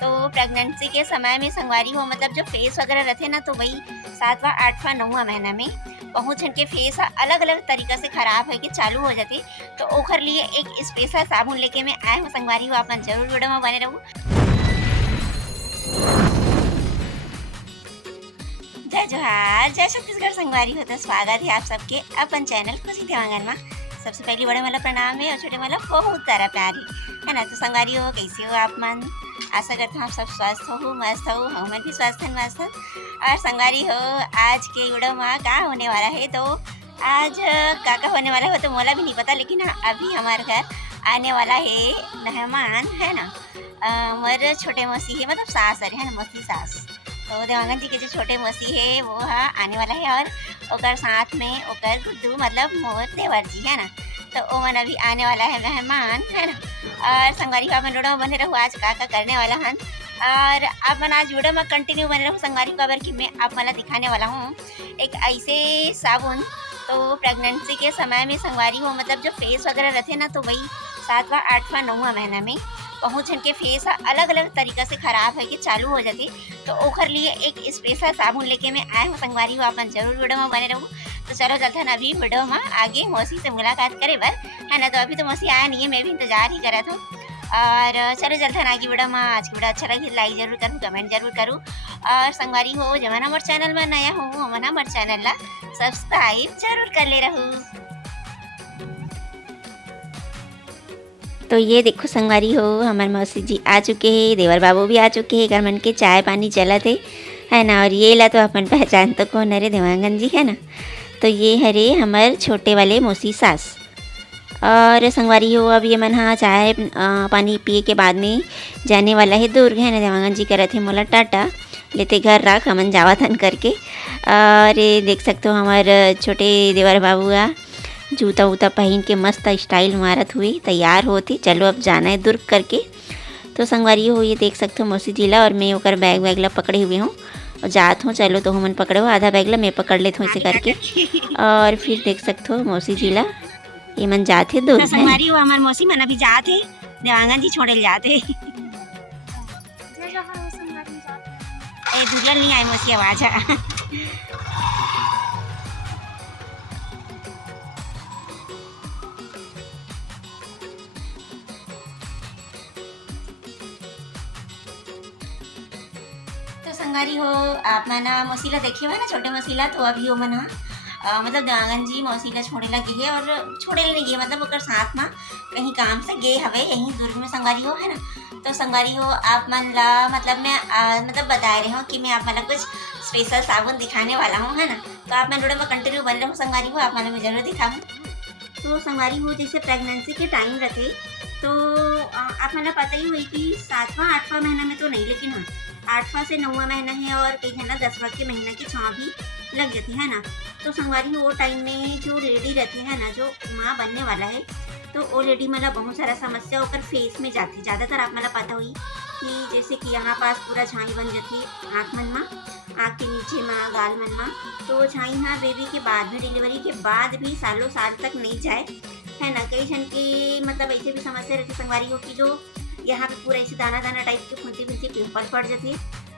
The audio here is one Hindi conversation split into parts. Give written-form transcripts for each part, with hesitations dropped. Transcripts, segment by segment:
तो प्रेगनेंसी के समय में संगवारी हो मतलब जो फेस वगैरह रहते ना तो वही 7वां 8वां 9वां महीना में बहुत झन के फेस अलग अलग तरीका से खराब है के चालू हो जाते। तो ओखर लिए एक स्पेशल साबुन लेके मैं आए हूँ संगवारी हो, अपन जरूर वीडियो में बने रहूँ। जय जोहार, जय छत्तीसगढ़ संगवारी हो। तो स्वागत है आप सबके अपन चैनल खुशी देवांगन में। सबसे पहली बड़े वाला प्रणाम है और छोटे वाला बहुत सारा प्यार है ना। तो संगवारी हो, कैसे हो आप मन? आशा करता हूँ आप सब स्वस्थ हो, मस्त हो, हम भी स्वस्थ हैं मस्त। और संगवारी हो, आज के वीडियो में क्या होने वाला है तो आज का होने वाला हो तो मोला भी नहीं पता, लेकिन हाँ अभी हमारे घर आने वाला है मेहमान है ना। मोर छोटे मौसी है मतलब सास है ना, मौसी सास। तो देवांगन जी के जो छोटे मौसी है वो हाँ आने वाला है और ओकर साथ में ओकर गुड्डू मतलब मोर देवर जी है ना। तो ओ मन अभी आने वाला है मेहमान है ना। और संगवारी का वीडियो बने रहो आज का करने वाला हन। और आप मन आज वीडियो में कंटिन्यू बने रहो संगवारी खबर कि मैं आप मला दिखाने वाला हूँ एक ऐसे साबुन। तो प्रेगनेंसी के समय में संगवारी हो मतलब जो फेस वगैरह रहते ना तो वही 7वां 8वां 9वां महीना में बहुत झन के फेस अलग अलग तरीका से खराब है कि चालू हो जाते। तो ओखर लिए एक स्पेशल साबुन लेके मैं आए हूँ संगवारी हो, अपन जरूर वीडियो में बने रहूँ। तो चलो चलते हैं अभी वीडियो में आगे मौसी से मुलाकात करे बर है ना। तो अभी तो मौसी आया नहीं है, मैं भी इंतजार ही करा था। और चलो चलते हैं आगे वीडियो में। आज की वीडियो अच्छा लगी लाइक जरूर करूँ, कमेंट जरूर करूँ। और संगवारी हो जब हमारे चैनल में नया हो हमारे चैनल ला सब्सक्राइब जरूर कर ले रहूँ। तो ये देखो संगवारी हो, हमारे मौसी जी आ चुके हैं, देवर बाबू भी आ चुके हैं, घर मन के चाय पानी चला थे है ना। और ये ला तो अपन पहचान तो कौन अरे देवांगन जी है ना। तो ये हरे हमारे छोटे वाले मौसी सास। और संगवारी हो अब ये मन हाँ चाय पानी पिए के बाद में जाने वाला है दुर्ग है ना। देवांगन जी करे थे मोला टाटा लेते घर रख हमन जावतन करके। और ये देख सकते हो हमारे छोटे देवर बाबू आ जूता वूता पहन के मस्त स्टाइल मारत हुए तैयार होती। चलो अब जाना है दुर्ग करके। तो संगवारी हो ये देख सकते हो मौसी जिला और मैं ओकर बैग वैग ला पकड़े हुए हूँ और जात हूँ। चलो तो हमन पकड़ो आधा बैग ला मैं पकड़ लेता हूँ ऐसे करके। और फिर देख सकते हो मौसी जिला ये मन जाते दुर्ग। तो संगवारी हो हमार मौसी मन अभी जाते देवांगन जी छोड़े जाते। ए दुर्गल नहीं आए मौसी आवाज आ। तो संगवारी हो आप मना मौसीला देखे हुआ ना छोटे मौसीला। तो अभी वो मना मतलब देवांगन जी मौसीला छोड़े ला गए और छोड़े ला नहीं गए मतलब ओकर साथ में कहीं काम से गए हवे यहीं दुर्ग में संगवारी हो है ना। तो संगवारी हो आप मन ला मतलब मैं मतलब बता रही हूँ कि मैं आप मतलब कुछ स्पेशल साबुन दिखाने वाला हूँ है ना। तो आप मैं वीडियो में कंटिन्यू बन रहा हूँ संगवारी हो, आप मतलब मैं जरूर दिखाऊँ। तो संगवारी हो जैसे प्रेगनेंसी के टाइम रहते तो आप मतलब पता ही हुई कि 7वां 8वां महीना में तो नहीं, लेकिन हाँ 8वां से 9वां महीना है और कई है ना 10वां के महीना की छाँव भी लग जाती है ना। तो संगवारी वो टाइम में जो लेडी रहती है ना जो माँ बनने वाला है तो वो लेडी मतलब बहुत सारा समस्या होकर फेस में जाती। ज़्यादातर आप मतलब पता हुई कि जैसे कि यहाँ पास पूरा छाई बन जाती आँख मन में, आँख के नीचे में गाल मन में। तो वो छाई हाँ बेबी के बाद में डिलीवरी के बाद भी सालों साल तक नहीं जाए है ना। कई जन की मतलब ऐसे भी समस्या रहती संगवारी हो कि जो यहाँ पे पूरा ऐसे दाना दाना टाइप के फुंसी फुंसी पिंपल पड़ जाती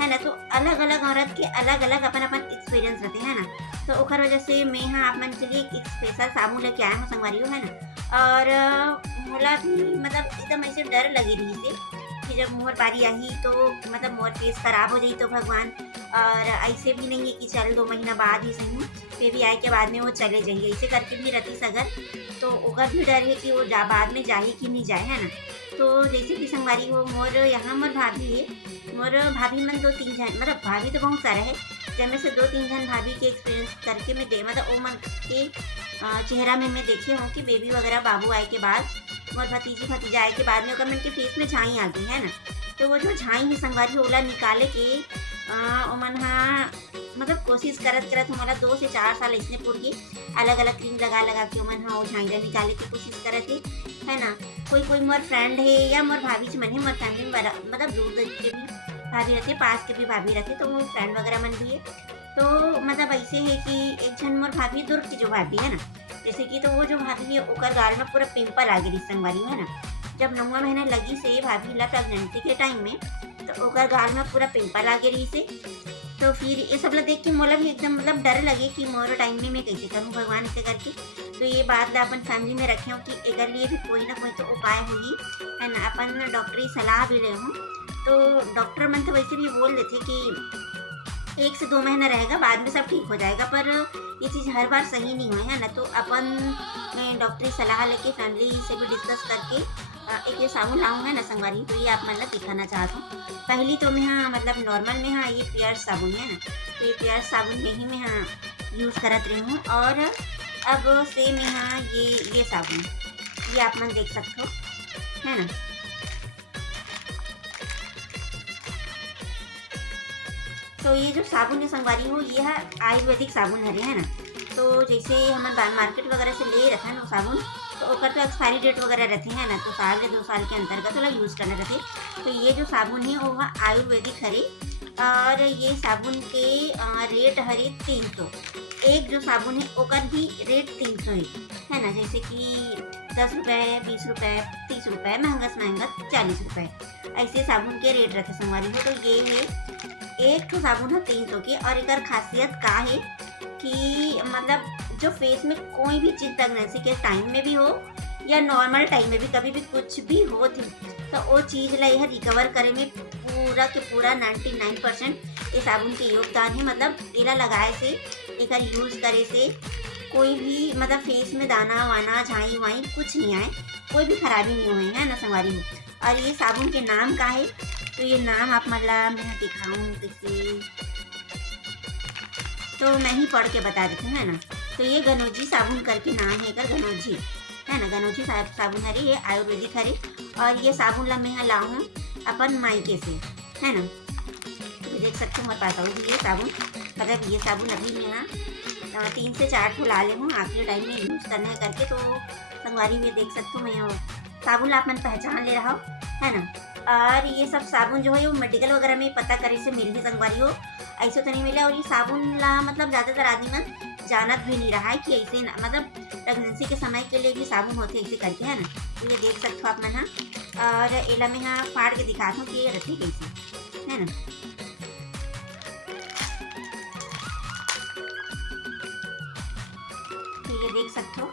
है ना। तो अलग अलग औरत के अलग अलग अपन अपन एक्सपीरियंस रहते हैं ना। तो ओखर वजह से मैं हाँ आप मन के लिए एक स्पेशल साबुन लेके आया हूँ संगवारी हो है ना। और मोला भी मतलब एकदम ऐसे डर लगी रही थी कि जब मोर बारी आई तो मतलब मोर फेस खराब हो जाई तो भगवान। और ऐसे भी नहीं है कि चल 2 महीना बाद ही सही बेबी आए के बाद में वो चले जाइए ऐसे करके भी रहती सगर। तो ओकर भी डर है कि वो बाद में जाए कि नहीं जाए है ना। तो जैसे कि संगवारी हो मोर यहाँ मोर भाभी है, मोर भाभी मन 2-3 जन मतलब भाभी तो बहुत सारा है जिनमें से 2-3 जन भाभी के एक्सपीरियंस करके मैं दे मतलब वो मन के चेहरा में मैं देखे हूँ कि बेबी वगैरह बाबू आए के बाद मोर भतीजी भतीजा आए के बाद में मन के फेस में झाई आ गई है ना। तो वो जो झाई है संगवारी ओला निकाले के ओमन हाँ मतलब कोशिश करत करत हमारा 2 से 4 साल इसने पूरी अलग अलग क्रीम लगा के ओमन हाँ वो झाइला निकाले की कोशिश करत है ना। कोई कोई मोर फ्रेंड है या मोर भाभी मन है मोर फैमिली में मतलब दूर दूर के भी भाभी रहते पास के भी भाभी रहते तो वो फ्रेंड वगैरह मन भी है। तो मतलब ऐसे है कि एक जन मोर भाभी दुर्ग की जो भाभी है ना जैसे कि तो वो जो भाभी है ओकर गाल में पूरा पिंपल आ गई संगवारी है ना। जब 9वां महीना लगी से भाभी ला प्रेगनेंसी के टाइम में तो ओकर गाल में पूरा पिंपल आ गए रही से। तो फिर ये सब ला देख के मोला भी एकदम मतलब डर लगे कि मोर टाइम में मैं कैसे करूँ भगवान ऐसे करके। तो ये बात ला अपन फैमिली में रखे हूँ कि एकर लिए भी कोई ना कोई तो उपाय होगी, है ना। अपन डॉक्टरी सलाह भी ले हूँ, तो डॉक्टर मन तो वैसे भी बोल देते कि 1 से 2 महीना रहेगा, बाद में सब ठीक हो जाएगा, पर ये चीज़ हर बार सही नहीं हुई, है ना। तो अपन डॉक्टरी सलाह लेके फैमिली से भी डिस्कस करके एक ये साबुन लाऊँ, है ना संगवारी। तो ये आप मतलब दिखाना चाहता हूँ। पहली तो मैं हाँ मतलब नॉर्मल में हाँ ये पियर्स साबुन है ना, तो ये पियर्स साबुन में ही मैं हाँ यूज़ करत रही हूँ। और अब से मैं हाँ ये साबुन ये आप मन देख सकते हो, है ना। तो ये जो साबुन है संगवारी हो, ये है आयुर्वेदिक साबुन है ना। तो जैसे हम मार्केट वगैरह से ले रखा है ना साबुन, तो ओकर तो एक्सपायरी डेट वगैरह रहती है ना, तो साल या 2 साल के अंतर्गत तो यूज़ करना रहते। तो ये जो साबुन है वो आयुर्वेदिक हरे, और ये साबुन के रेट हरे 300। एक जो साबुन है ओकर भी रेट 300 है ना। जैसे कि 10 रुपये, 20 रुपये, 30 रुपये, महंगा से महंगा 40 रुपये, ऐसे साबुन के रेट रखे संगवारी हो। तो ये है एक तो साबुन है 300 के, और एक खासियत का है कि मतलब जो फेस में कोई भी चीज़ प्रेगनेंसी के टाइम में भी हो या नॉर्मल टाइम में भी कभी भी कुछ भी हो थी, तो वो चीज़ ला यह रिकवर करे में पूरा के पूरा 99% ये साबुन के योगदान है। मतलब इला लगाए से एक यूज़ करे से कोई भी मतलब फेस में दाना वाना झाई वाई कुछ नहीं आए, कोई भी खराबी नहीं हुई, है ना संगवारी हो। और ये साबुन के नाम का है, तो ये नाम आप मतलब मैं दिखाऊँ किसी, तो मैं ही पढ़ के बता देती हूँ, है ना। तो ये गनौजी साबुन करके नाम है कर, गनौजी, है ना। गनौजी साबुन हरे, ये आयुर्वेदिक हरे। और ये साबुन ला मैं लाऊँ अपन मायके से, है ना। तो देख सकते हो मेरे पास होगी ये साबुन, मतलब ये साबुन अभी मैं यहाँ 3 से 4 ठो ला ले हूँ, आखिरी टाइम में यूज़ करना है करके। तो संगवारी में देख सकते हो मैं साबुन आप मन पहचान ले रहा हो, है ना। और ये सब साबुन जो है वो मेडिकल वगैरह में पता करे से मिल ही संगवारी हो, ऐसे तो नहीं मिला। और ये साबुन ला मतलब ज़्यादातर आदमी मन जानत भी नहीं रहा है कि ऐसे ना मतलब प्रेगनेंसी के समय के लिए भी साबुन होते ऐसे करके, है ना। तो ये देख सकते हो आप मन हाँ। और एला में हाँ फाड़ के दिखाता हूँ कि ये रखी कैसे, है ना। तो ये देख सकते हो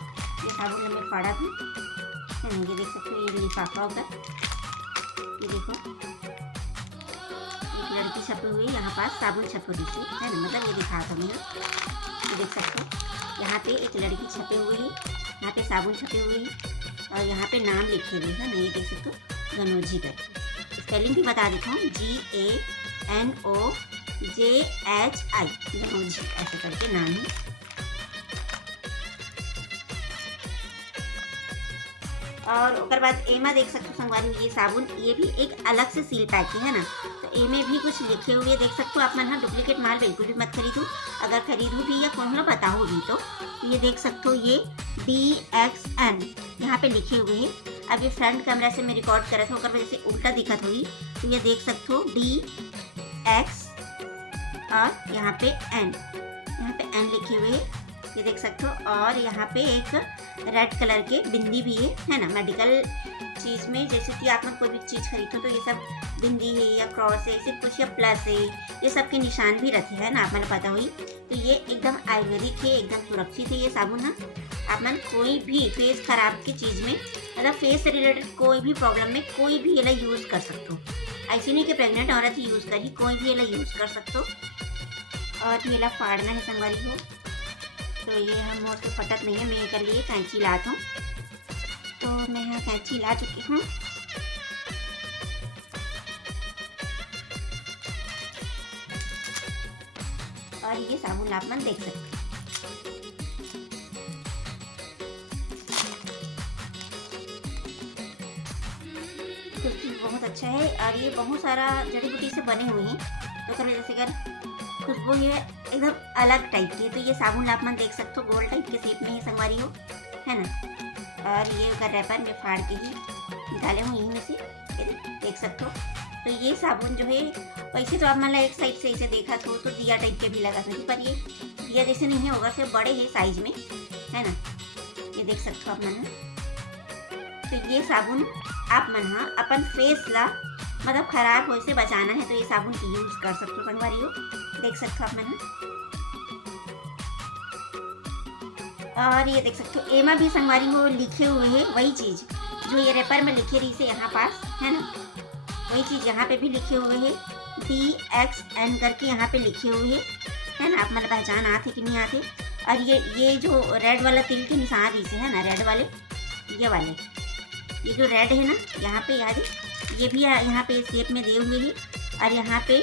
ये साबुन में फाड़ा था, है ना। ये देख सकते हो ये लिफाफा होगा, ये देखो एक लड़की छपी हुई है यहाँ पास, साबुन छपी हुई है ना, मतलब ये दिखा था मैं। ये देख सकते हो यहाँ पे एक लड़की छपे हुए है, यहाँ पे साबुन छपे हुए है, और यहाँ पे नाम लिखे हुए है ना। ये देख सकते हो गनौजी कर, स्पेलिंग भी बता देता हूँ, GANOJHI, गनौजी ऐसे करके नाम है। और उसके बाद एमा देख सकते हो संगवारी, ये साबुन ये भी एक अलग से सील पैक है ना। तो ए में भी कुछ लिखे हुए देख सकते हो आप मन। हाँ डुप्लीकेट माल बिल्कुल भी मत खरीदो, अगर खरीदो भी या कौन बताओ भी तो ये देख सकते हो ये DXN यहाँ पे लिखे हुए हैं। अब ये फ्रंट कैमरा से मैं रिकॉर्ड कर रहा था, उसकी वजह से उल्टा दिखत हुई। तो ये देख सकते हो DX और यहाँ पे N लिखे हुए हैं, ये देख सकते हो। और यहाँ पे एक रेड कलर के बिंदी भी है ना। मेडिकल चीज़ में जैसे कि आप कोई भी चीज़ खरीदो तो ये सब बिंदी है या क्रॉस है ऐसे कुछ, या प्लस है, ये सब के निशान भी रहते हैं ना, आप मन पता हुई। तो ये एकदम आयुर्वेदिक है, एकदम सुरक्षित है ये साबुन है। आप मन कोई भी फेस खराब की चीज़ में मतलब फेस से रिलेटेड कोई भी प्रॉब्लम में कोई भी ये यूज़ कर सकते हो। ऐसे नहीं कि प्रेग्नेंट औरत ही यूज़ करी, कोई भी ये यूज़ कर सकते हो। और ये फाड़ना है संगवारी को, तो ये हम और तो फटक नहीं है, मैं कर लिए कैंची लाता हूँ। तो मैं यहाँ कैंची ला चुकी हूँ। और ये साबुन आप मन देख सकते हैं। बहुत अच्छा है, और ये बहुत सारा जड़ी बूटी से बने हुए हैं, तो कर जैसे कर खुशबू ये एकदम अलग टाइप की है। तो ये साबुन आप मन देख सकते हो, गोल टाइप के शेप में ही संगवारी हो, है ना। और ये कर रैपर में फाड़ के ही निकाले हूँ यहीं में से, देख सकते हो। तो ये साबुन जो है वैसे तो आप मतलब एक साइड से इसे देखा तो दिया टाइप के भी लगा सकते, पर ये दिया जैसे नहीं है, होगा से बड़े है साइज में, है ना। ये देख सकते हो आप मन। तो ये साबुन आप मन अपन फेस ला मतलब खराब हो से बचाना है तो ये साबुन की यूज़ कर सकते हो संगवारी हो। देख सकते हो आप मैंने, और ये देख सकते हो एमा भी संगवारी हो लिखे हुए है वही चीज़ जो ये रेपर में लिखे रही से यहाँ पास है ना, वही चीज़ यहाँ पे भी लिखे हुए है DXN करके यहाँ पे लिखे हुए है ना। आप मतलब पहचान आते कि नहीं आते। और ये जो रेड वाला तिल के निशान इसे है ना, रेड वाले ये जो रेड है ना यहाँ पे याद है, ये भी यहाँ पे शेप में दे हुए है। और यहाँ पे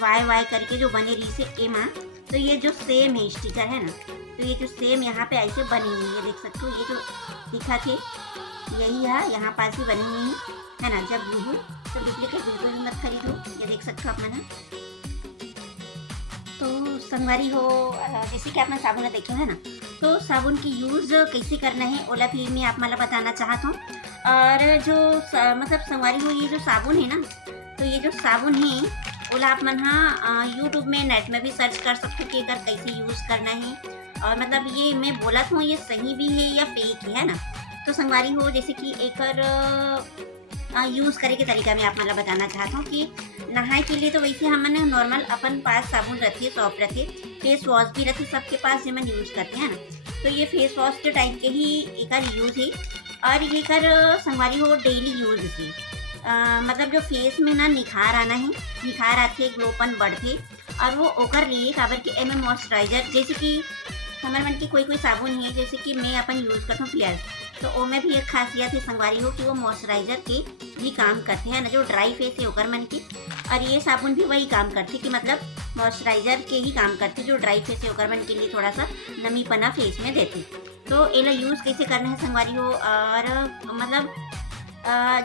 वाई करके जो बने रही से एमा, तो ये जो सेम है स्टिकर है ना, तो ये जो सेम यहाँ पे ऐसे बनी हुई है, देख सकते हो। ये जो दिखा थे यही है, यहाँ पास ही बनी हुई है ना। जब लूँ तो डुप्लीकेट बिल्कुल मत खरीदो, ये देख सकते हो आप मैंने। तो संगवारी हो जैसे कि आपने साबुन देखे है ना, तो साबुन की यूज़ कैसे करना है ओला भी मैं आप मला बताना चाहता हूँ। और जो मतलब संगवारी हो ये जो साबुन है ना, तो ये जो साबुन है ओला आप मन हाँ यूट्यूब में नेट में भी सर्च कर सकते हो कि अगर कैसे यूज़ करना है। और मतलब ये मैं बोला था ये सही भी है या फेक है ना। तो संगवारी हो जैसे कि एक यूज़ करे के तरीका मैं आप मतलब बताना चाहता हूँ कि नहाए के लिए तो वैसे हमने नॉर्मल अपन पास साबुन रहती है, सॉप रहती है, फेस वॉश भी रहती है सबके पास जो मन यूज़ करते हैं ना। तो ये फेस वॉश के टाइप के ही एक यूज़ है। और ये कर संगवारी हो डेली यूज़ से मतलब जो फेस में ना निखार आना है, निखार आते ग्लोपन बढ़ते, और वो ओकर लिए काबर के एम मॉइस्चराइजर जैसे कि हमारे मन की कोई साबुन है जैसे कि मैं अपन यूज़ करता हूँ प्याज, तो वो में भी एक खासियत है संगवारी हो कि वो मॉइस्चराइजर के भी काम करते हैं ना। जो ड्राई फेस है ओकर मन की, और ये साबुन भी वही काम करते कि मतलब मॉइस्चराइजर के ही काम करते, जो ड्राई फेस है ओकर मन के लिए थोड़ा सा नमीपना फेस में देते। तो एला यूज़ कैसे करना है संगवारी हो। और मतलब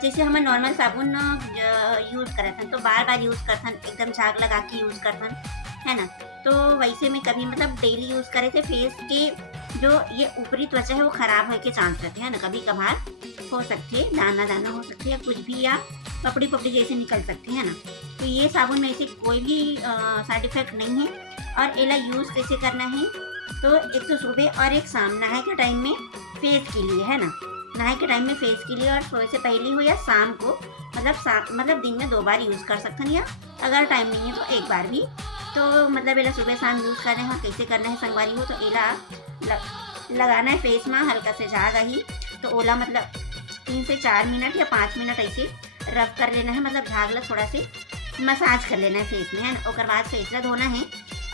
जैसे हम नॉर्मल साबुन यूज़ करते तो बार यूज़ करते एकदम झाग लगा के यूज़ करते है ना। तो वैसे में कभी मतलब डेली यूज़ करे थे फेस के जो ये ऊपरी त्वचा है वो ख़राब होने के चांस रहते हैं ना, कभी कभार हो सकते हैं, दाना हो सकते हैं, कुछ भी या पपड़ी जैसे निकल सकते हैं ना। तो ये साबुन में ऐसे कोई भी साइड इफेक्ट नहीं है। और एला यूज़ कैसे करना है, तो एक तो सुबह और एक शाम नहाए के टाइम में फेस के लिए है ना, नहाए के टाइम में फेस के लिए, और सोए से पहले हो या शाम को, मतलब दिन में 2 बार यूज़ कर सकते हैं, या अगर टाइम नहीं है तो 1 बार भी। तो मतलब एला सुबह शाम यूज़ करना है। कैसे करना है संगवारी हो, तो एला लगाना है फेस में हल्का से झाग ही, तो ओला मतलब 3 से 4 मिनट या 5 मिनट ऐसे रब कर लेना है, मतलब झाग ला थोड़ा से मसाज कर लेना है फेस में है ना। ओकर बाद फेस ला धोना है,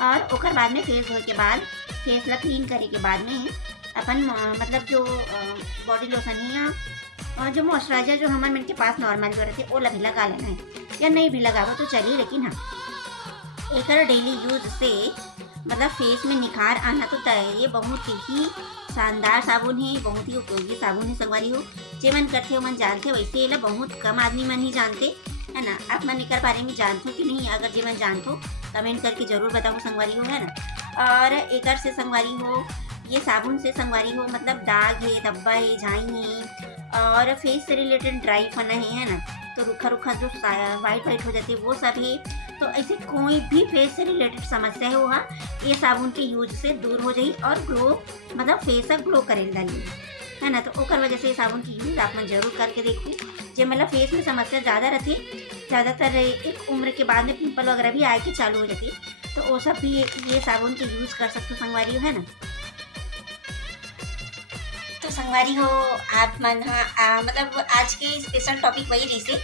और ओकर बाद में फेस धोए के बाद फेस ला क्लीन करे के बाद में अपन मतलब जो बॉडी लोशन है या जो मॉइस्चराइजर जो हमारे मन के पास नॉर्मल जो रहते ओला भी लगा लेना है, या नहीं भी लगाओ तो चलिए। लेकिन हाँ एक डेली यूज से मतलब फेस में निखार आना तो तय है। ये बहुत ही शानदार साबुन है, बहुत ही उपयोगी साबुन है संगवारी हो। जे मन करते हो मन जानते, वैसे ये बहुत कम आदमी मन ही जानते है ना। आप मन एकर बारे में जानते हो कि नहीं, अगर जे मन जानते हो कमेंट करके जरूर बताओ संगवारी हो है ना। और एकर से संगवारी हो ये साबुन से संगवारी हो मतलब दाग है, धब्बा है, झाई है, और फेस से रिलेटेड ड्राई फना है ना, तो रूखा जो वाइट हो जाती है वो सब है। तो ऐसे कोई भी फेस से रिलेटेड समस्या है वहाँ ये साबुन के यूज से दूर हो जाए, और ग्लो मतलब फेस ग्लो करे डाली है ना। तो ओकर वजह से ये साबुन की यूज आप जरूर करके देखो। जो मतलब फेस में समस्या ज़्यादा रहती है, ज़्यादातर एक उम्र के बाद में पिंपल वगैरह भी आए के चालू हो जाती है, तो वो सब भी ये साबुन के यूज़ कर सकते हो संगवारी हो है ना। तो संगवारी हो आप मन हाँ मतलब आज के स्पेशल टॉपिक वही रही से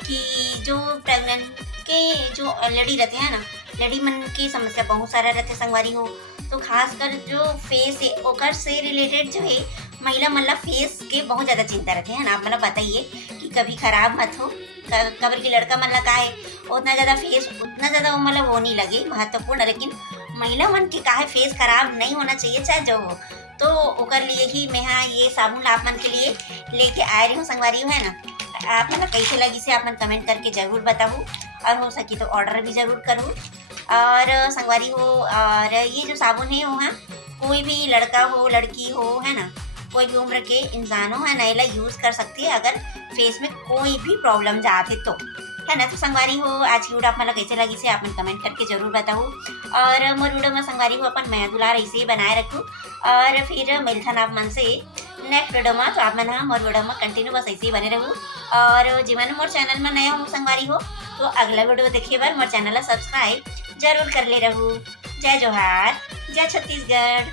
कि जो प्रेग्नेंट के जो लेडी रहते हैं ना, लेडी मन की समस्या बहुत सारा रहते संगवारी हो। तो खासकर जो फेस है ओकर से रिलेटेड जो है महिला मतलब फेस के बहुत ज़्यादा चिंता रहते हैं ना। आप मतलब बताइए कि कभी खराब मत हो, कबर की लड़का मन का है उतना ज़्यादा फेस उतना ज़्यादा वो मतलब वो नहीं लगे महत्वपूर्ण, लेकिन महिला मन के काहे फेस खराब नहीं होना चाहिए चाहे जो हो। तो ओकर लिए ही मैं हाँ ये साबुन आप मन के लिए लेके आ रही हूँ संगवारी हो है ना। आप मतलब कैसे लगी से आप मन कमेंट करके ज़रूर बताओ, और हो सकी तो ऑर्डर भी ज़रूर करूँ। और संगवारी हो और ये जो साबुन है वो हाँ कोई भी लड़का हो लड़की हो है ना, कोई भी उम्र के इंसान हो है ना, इला यूज़ कर सकती है अगर फेस में कोई भी प्रॉब्लम जाते तो है ना। तो संगवारी हो आज की वीडियो आप मतलब कैसे लगी से आप मन कमेंट करके जरूर बताओ। और मोर वीडियो में संगवारी हो अपन मैं दुलार ऐसे ही बनाए रखूँ, और फिर मिलथन आप मन से नेक्स्ट वीडियो में। तो आप मन मोर वीडियो में कंटिन्यू बस ऐसे ही बने रहूँ। और जीवन मोर चैनल में नया हो संगवारी हो तो अगला वीडियो देखे बार मोर चैनल ला सब्सक्राइब जरूर कर ले रहू। जय जोहार, जय छत्तीसगढ़।